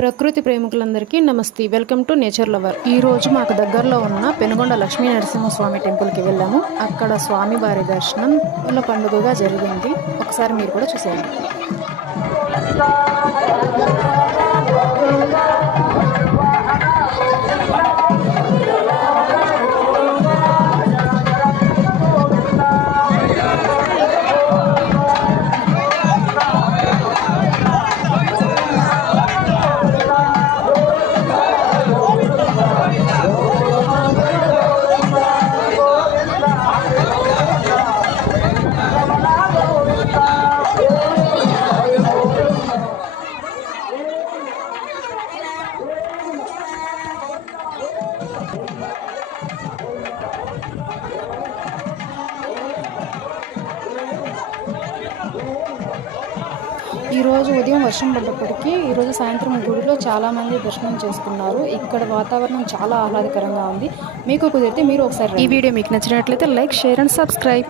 ప్రకృతి ప్రేమికులందరికీ నమస్తే. Welcome to nature lover. ఈ రోజు మాకు దగ్గరలో ఉన్న పెనుగొండ లక్ష్మీ నరసింహస్వామి టెంపుల్కి వెళ్ళాము. అక్కడ స్వామివారి దర్శనం పూల పండుగగా జరిగింది. ఒకసారి మీరు కూడా చూసేయండి. ఈరోజు ఉదయం వర్షం పడ్డప్పటికీ ఈరోజు సాయంత్రం గుడిలో చాలామంది దర్శనం చేసుకున్నారు. ఇక్కడ వాతావరణం చాలా ఆహ్లాదకరంగా ఉంది. మీకు కుదిరితే మీరు ఒకసారి ఈ వీడియో మీకు నచ్చినట్లయితే లైక్, షేర్ అండ్ సబ్స్క్రైబ్.